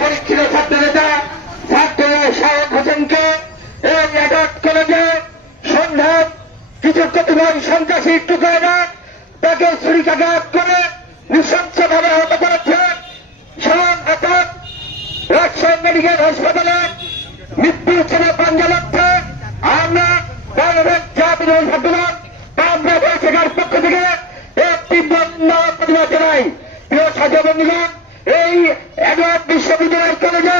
পরীক্ষিত ছাত্র নেতা ছাত্র শাহেদ হোসেনকে এই অ্যাডাল্ট কলেজে সন্ধ্যা কিছু কতিপয় সন্ত্রাসী টুকায়রা তাকে ছুরিকাঘাত করে নৃশংসভাবে আহত করেছে। রাজশাহী মেডিকেল হাসপাতালে মৃত্যুর ছেলে পাঞ্জা লক্ষ্যে আমরা বাংলাদেশ জাতীয় ছাত্রদল আমরা দেশের পক্ষ থেকে এক তীব্র প্রতিবাদ জানাই। প্রিয় ছাত্র বন্ধুগণ, এই এডওয়ার্ড বিশ্ববিদ্যালয় কলেজে